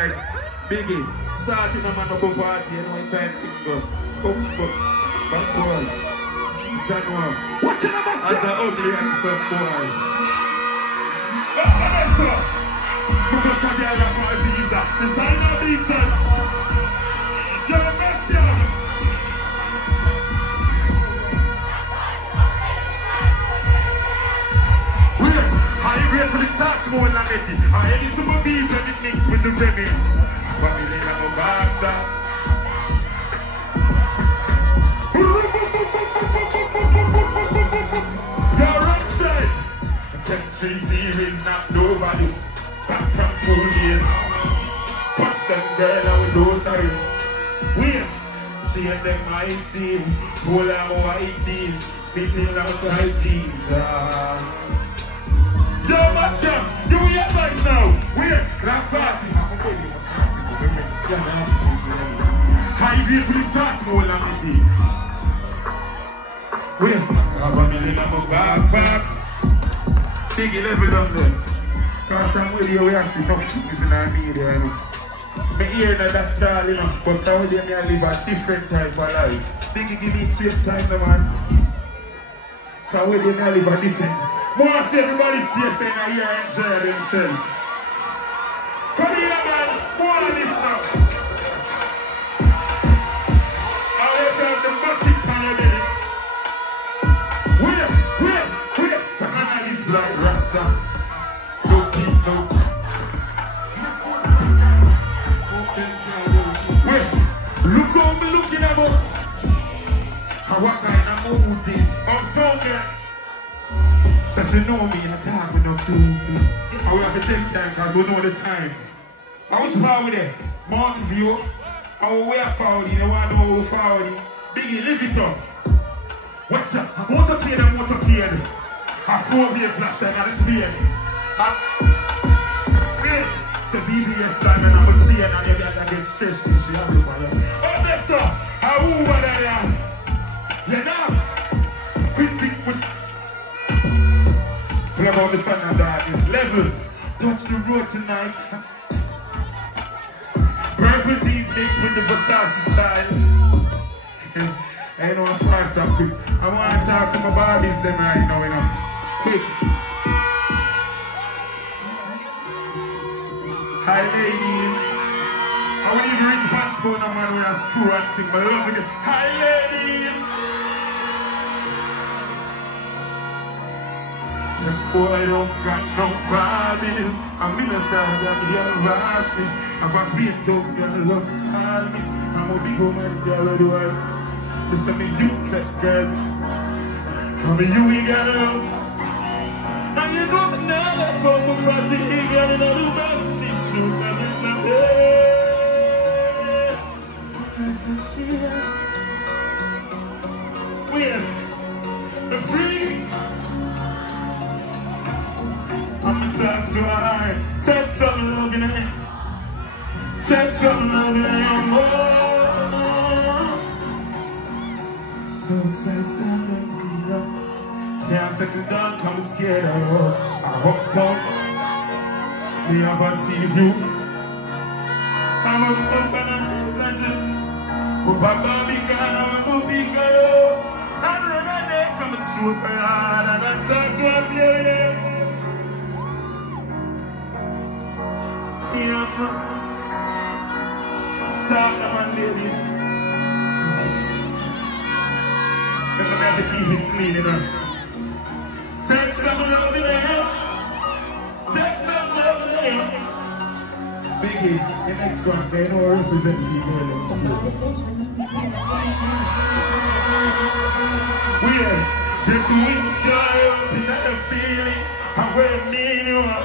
like Biggie, starting a man up a party, you know what time thing go. Come, back boy. January. What's in the bus? As an ugly and some boy. Vanessa! Look at the girl that my visa. Designer pizza. You're the best girl. Are you ready for the start more than it? Are any super beef when it mixed with the Remy? But me like no boxer. You're right side. Chemistry series, not nobody. Back from school days. Touch them girl and we do sorry. Wait, she and them my scene. Pull out white tees. Fitting out tight jeans. Yo, master, you will your advice now. Where? Black party. How you beautiful start more than it is. Wait, have a million of my backpack. Biggie level down there. Cause from where you are seeing enough things in our media, you know. Me hear that tall, you know, but from where I live a different type of life. Biggie give me safe time, man. From where I live a different. More see everybody stay saying I hear enjoy themselves. Come here, man. More of this now. I will have the bucket on your belly. Wait. So I live like Rasta. No peace, no. Wait. Look how me looking about. And what kind of mood this? Uptown there. So she know me in a time with no clue. I will have to take time because we know the time. I was proud with it. Mountain View. I will wear Fawd. You want to know who Fawd. Biggie, live it up. Watch out. Motorcade and motorcade. A 4-way flash and a spear. Wait. It's a VBS time and I'm going to see it and you get stressed. She have to follow. Oh, that's so. How who are they? You know? Quick, push. Pull about the sun and darkness level. Touch the road tonight. Purple jeans mixed with the Versace style. I know I'm fast and quick. I want to talk to my Barbies them right now, you know. Quick. Hi ladies. I will leave responsible no man when I screw and thing, but I love it. Hi ladies. The boy don't got no Barbies. I'm in a star, I'm here rushing. I'm a sweet dog, girl, love to call me. I'm a big woman, girl, of the world. This is me, you tech girl. I'm a you girl. And you know the night from the party, girl, and I do not need shoes, and it's not there. To see her. We're free. I'ma talk to her. Take some love in her. Take some love in her. So tight and beat up. Can't settle down, I'm scared of her. I hopped up. Me ever see you. I'm a bump and I'm session. Put a baby girl, I'm a big girl. I'd rather they come and shoot her hard and I talk to her play with it. Yeah, talk to my ladies. Then I have to keep it clean, you know. Take some love in there. Take some love in there. Biggie, the next one, they know represent female. We're the two insecure, in other feelings, and we're mean you are.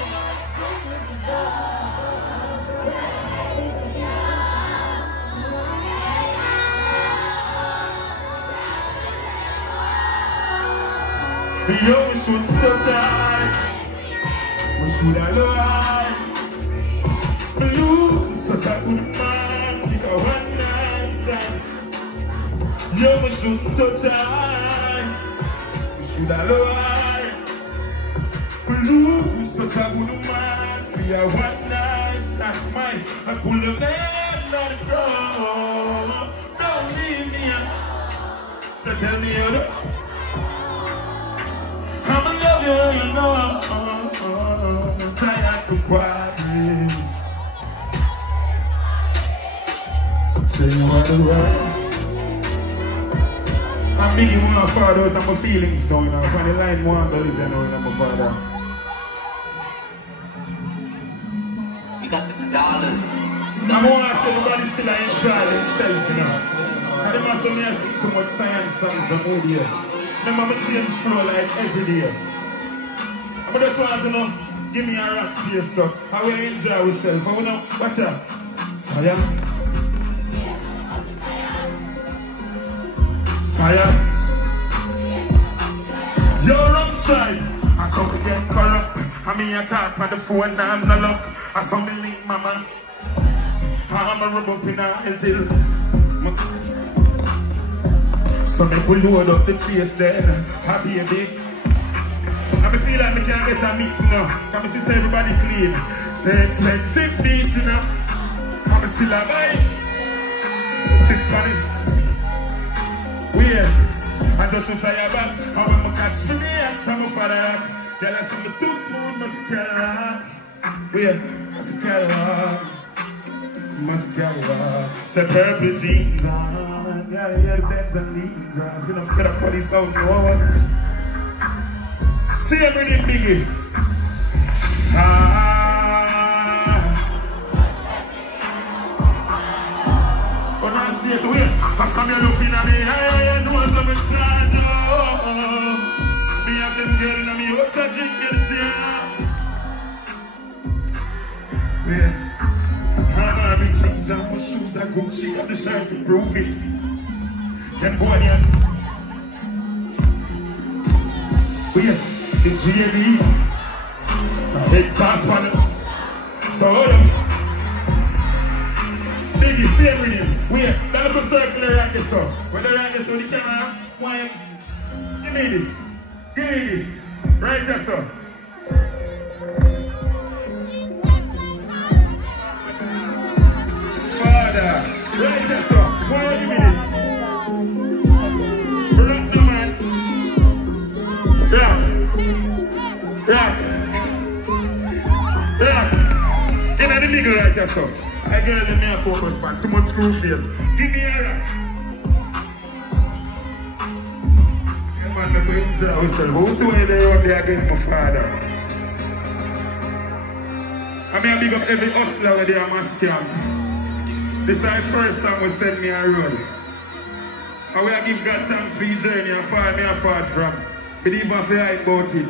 Yo, we should so tight. We should align. You, such a good man, keep a one night stand. Yo, we should so tight. We should align. You, such a good man, keep a be a one night stand. Mine, I pull the man on the floor. Don't leave me. So tell me you know. I'ma love you, you know. Tired to quiet. Say you are the worst. I'm making one father out of my feelings down now. From the line one believe you know I'm my father. You got the dollars. I want to say everybody still enjoy themselves, you know. And they must have me sing too much science songs from mood here. Remember I change flow like every day. I just want to know, give me a rock space so I will enjoy myself. I want to watch out. Science. You're outside. I saw me get corrupt. I mean I talk for the phone and the luck. I saw me leave mama. I'm a rub up in a hill. So me pull load up the chase then. A baby. I me feel like me can't get a mix now. Can me see everybody clean. Say expensive beats you know. Can me still a vibe. So chip on it. Weird. I just to fly back. I want to catch me and my father. Tell us I'm too smooth, must carry. Weird. Must carry. Must carry. Say purple jeans on. Yeah, the beds and leaves on. It's gonna fit up on this out road. See everything biggie. But now stay so weird. I come here looking at me. I know something charge. Me have them girl in me house a drink this year. Yeah. I'm having jeans and my shoes are Gucci and the shirt to prove it. Can go on here. Yeah. The GNE. Exhaust panel. So hold on. Biggie, see everything. Wait, let me circle the right this up. When the right this with the camera, one. Give me this. Give me this. Right this up. Father. Right this up. Why give me this? Right now, man. Yeah. Yeah. In the middle like that, so. I get the main focus, man. Too much screw face. Give me a rock. Yeah, man, I'm going to enjoy myself. Who's the way they out there against my father? I mean, I big up every hustler where they are mass camp. This is the first song we send me a road. And we give God thanks for your journey and far me a far from. But even if you write about it.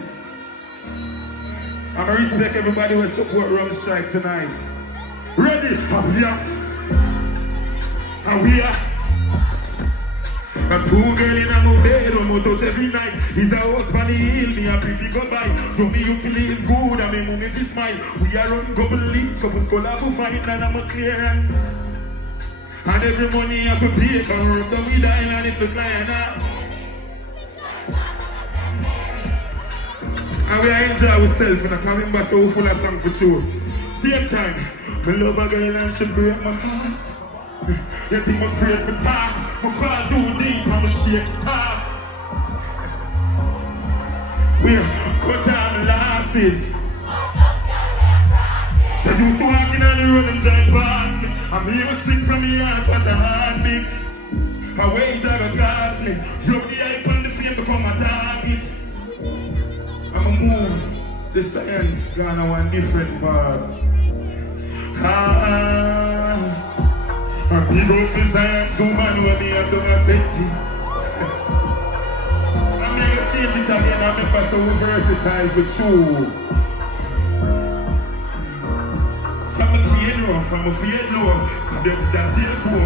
And I respect everybody who support Rum Strike tonight. Ready? And we are. A two girl in a my bedroom, out every night. He's a husband, he heal me, happy if he go by. To me, you feeling good, and me move if you smile. We are running couple leads, couple scholar for fight, and I'm a clearance. And every money I have to pay, come rub the weed and it's the client. And we are enjoying ourselves, and I can remember so full of song for sure. Same time. I love a girl and she break my heart. You think I'm afraid for talk? My fall too deep, I'ma shake it off. We're cut down losses. So used to walking on the road and drive past me. I'm even sick from me heart on the heartbeat. I wait that I gas me. Drop the hype on the flame become a target. I'ma move the science gone on one different path. I'm big up the science woman when me have done a safety. I'm going to change it again and make us so versatile for true. From a kid, from a field, so that's it for me.